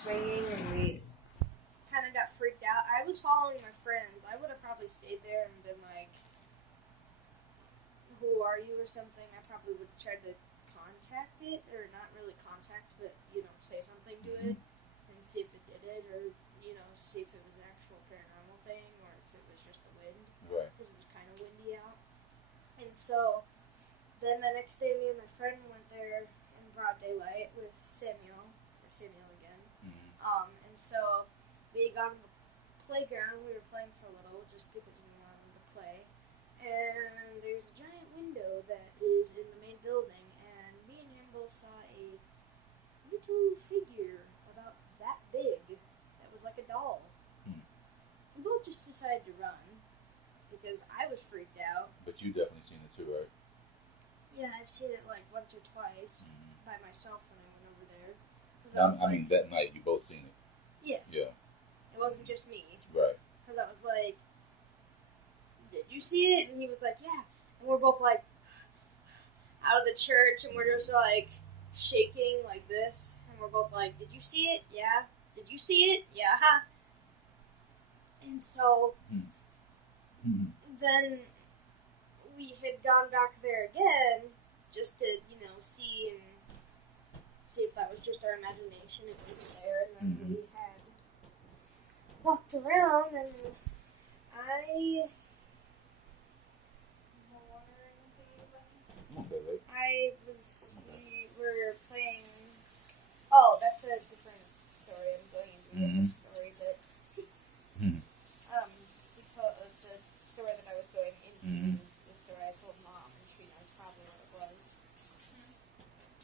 swinging, and we kind of got freaked out. I was following my friends. I would have probably stayed there and been like, "Who are you?" or something. I probably would have tried to contact it, or not really contact, but say something to it and see if it did it, or see if it was an actual paranormal thing, or if it was just the wind, right? Because it was kind of windy out. And so then the next day, me and my friend went there in broad daylight with Samuel again. And so we got on the playground. We were playing for a little just because we wanted to play. And there's a giant window that is in the main building, and me and him both saw a little figure about that big that was like a doll. We both just decided to run because I was freaked out. But you definitely seen it too, right? Yeah, I've seen it like once or twice by myself when I went over there. I mean, that night you both seen it. Yeah. Yeah. It wasn't just me. Right. Because I was like, "Did you see it?" And he was like, "Yeah." And we're both like out of the church, and we're just like shaking like this, and we're both like, "Did you see it? Yeah. Did you see it? Yeah." And so then we had gone back there again just to see if that was just our imagination. It was there, and then we had walked around, and we were playing. Oh, that's a different story. I'm going into a different story, but the story that I was going into is the story I told Mom, and she knows probably what it was.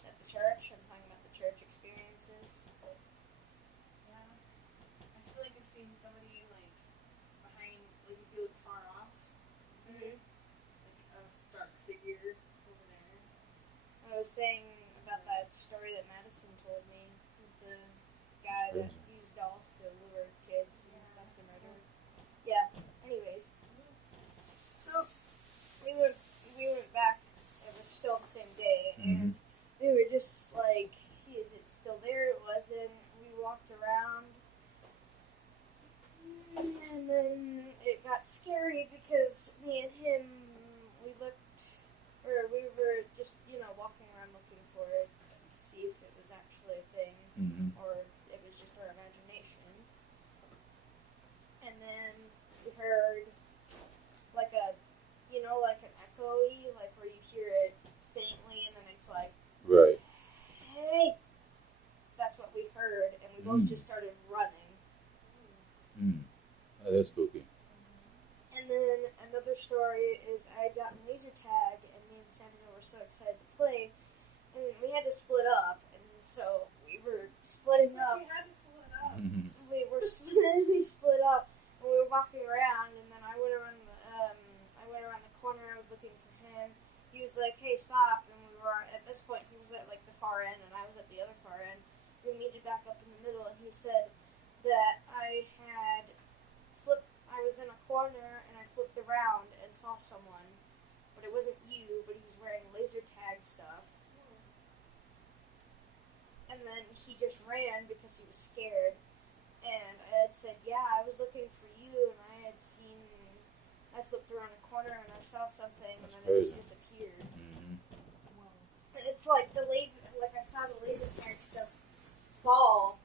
At the church, I'm talking about the church experiences. Yeah, I feel like I've seen somebody behind, if you look far off, like a dark figure over there. I was saying about that story that Madison told me with the guy that used dolls to lure kids and stuff to murder. Yeah. Anyways, so we went back. It was still the same day, and we were just like, "Is it still there?" It wasn't. We walked around, and then it got scary because me and him, we were just walking around looking for it to see if it was actually a thing or it was just our imagination. And then we heard like an echo-y, like where you hear it faintly and then it's like, right. Hey! That's what we heard, and we both just started running. Oh, that's spooky. And then another story is I got laser tag, and me and Samuel were so excited to play, and we had to split up, and so we were splitting up. We had to split up. We split up, and we were walking around, and then I went around the corner. I was looking for him. He was like, "Hey, stop!" And we were at this point. He was at like the far end, and I was at the other far end. We meted back up in the middle, and he said that I was in a corner, and I flipped around and saw someone, but it wasn't you. But he was wearing laser tag stuff. And then he just ran because he was scared. And I had said, "Yeah, I was looking for you, and I flipped around a corner and I saw something, and then it just disappeared." And it's like I saw the laser tag stuff fall,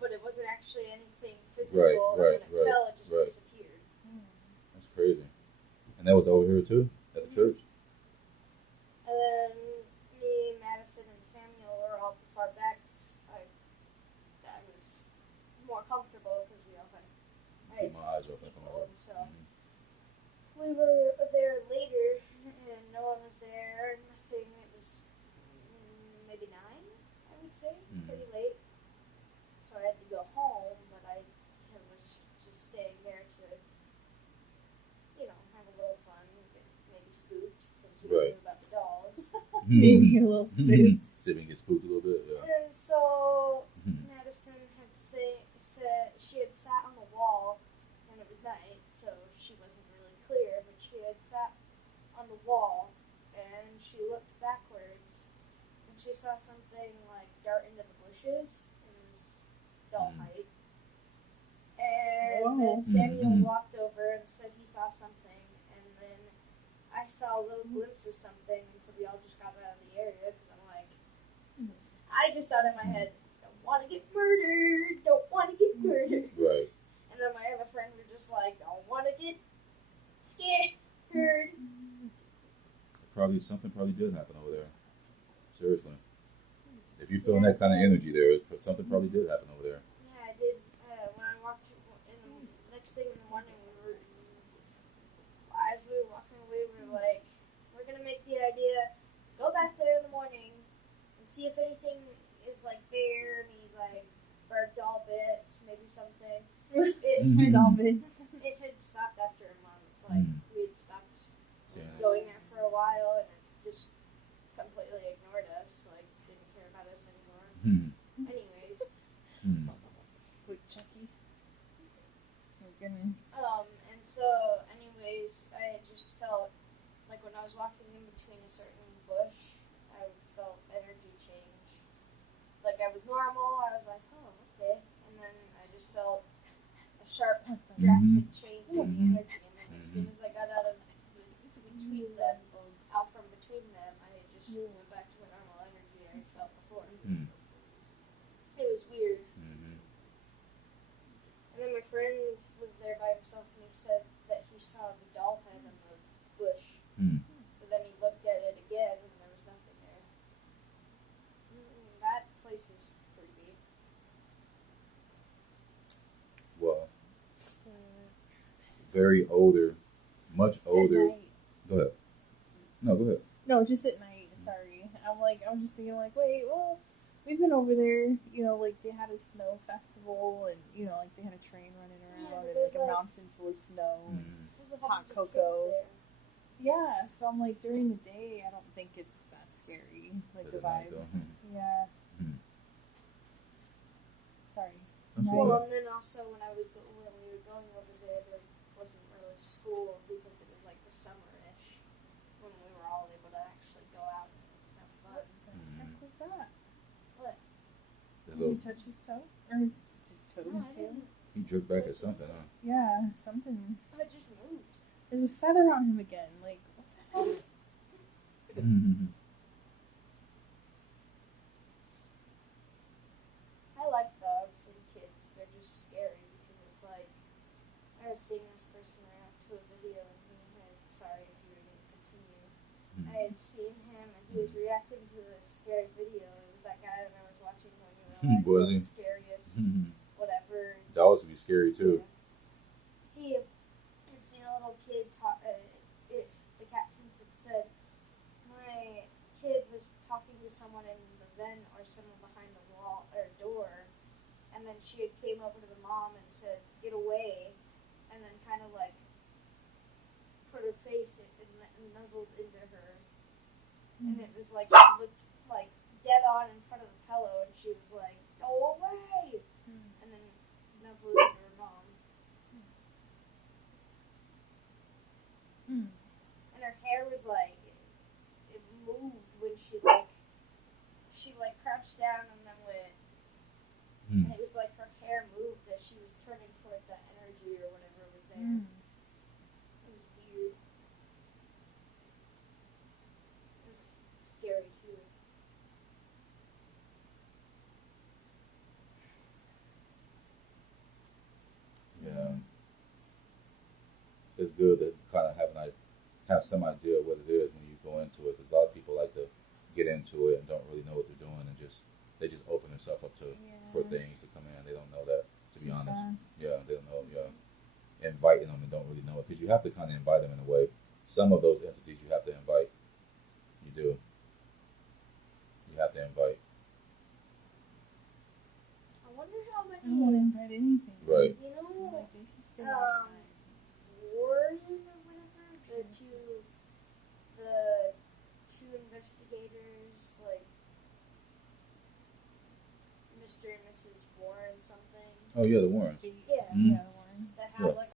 but it wasn't actually anything physical. And when it fell, it just disappeared. That's crazy. And that was over here too, at the church. And then me, Madison, and Samuel were all far back. I was more comfortable because we all had keep my eyes open for people, so we were there later, and no one was there. Nothing. It was maybe 9, I would say, pretty late. So I had to go home, but I was just staying there to, have a little fun, maybe spooked because we knew about the dolls. Maybe a little spooked. See if we can get spooked a little bit. Yeah. And so Madison had said she had sat on the wall, and it was night, so she wasn't really clear, but she had sat on the wall, and she looked backwards, and she saw something like dart into the bushes. It was and Samuel Mhm. walked over and said he saw something, and then I saw a little glimpse of something, and so we all just got out of the area because I'm like, I just thought in my head, don't want to get murdered, don't want to get murdered. Right. And then my other friend was just like, don't want to get scared. Something probably did happen over there. Seriously. If you're feeling that kind of energy there, something probably did happen over there. Yeah, I did. When I walked in the next thing in the morning, as we were walking away, we were like, we're gonna make the idea, go back there in the morning and see if anything is like there, any like bird doll bits, maybe something. It had stopped after a month. Like we had stopped going there for a while, and it just completely ignored us. Like didn't care about us anymore. Anyways. Quick Chucky. Oh goodness. And so, anyways, I just felt like when I was walking in between a certain bush, I felt energy change. Like I was normal, I was like, oh, okay. And then I just felt a sharp, drastic change in the energy. And then as soon as I got out from between them, I just went back to the normal energy I felt before. It was weird. And then my friend was there by himself, and he said that he saw the doll head in the bush. But then he looked at it again, and there was nothing there. That place is creepy. Well, very older, much older. Go ahead. No, go ahead. No, just at night. Sorry. I was just thinking, like, wait, well, we've been over there, like they had a snow festival, and, like they had a train running around, and like a mountain full of snow, and hot cocoa. Yeah, so I'm like, during the day, I don't think it's that scary, like the vibes. Yeah. Sorry. Well, and then also when we were going over there wasn't really school because it was like the summer-ish when we were all able to actually go out and have fun. What the heck was that? What? Did he touch his toe? Or his toe? No, I didn't. He jerked back at something, huh? Yeah, something. Oh, it just moved. There's a feather on him again. Like, what the heck? I like dogs and kids. They're just scary because it's like I was seeing this person react to a video, and sorry if you were going to continue. I had seen him, and he was reacting to a scary video. It was that guy that I was watching when you were like the scariest, whatever. Dogs would be scary too. Yeah. He had seen a little kid talk. The caption had said, "My kid was talking to someone in the vent or someone behind the wall or door," and then she had came over to the mom and said, "Get away," and then kind of like put her face and nuzzled into her, and it was like she looked like dead on in front of the pillow, and she was like, "Go away," and then nuzzled into her mom. And her hair was like, it moved when she crouched down and then went, and it was like her hair moved as she was turning towards that energy or whatever was there. It was weird. It was scary too. Yeah. It's good to kind of have some idea of what it is when you go into it, because a lot of people like to get into it and don't really know what they're doing, and they just open themselves up for things to come in. They don't know that, to be honest. Yeah, they don't know. Yeah, inviting them and don't really know it, because you have to kind of invite them in a way. Some of those entities you have to invite. You do. You have to invite. I wonder how many. I don't want to invite anything. Right. You know, Like, they should stay outside. Warren or whatever, the two investigators, like Mr. and Mrs. Warren something. Oh yeah, the Warrens. Yeah, Mhm. yeah, Warren. That have like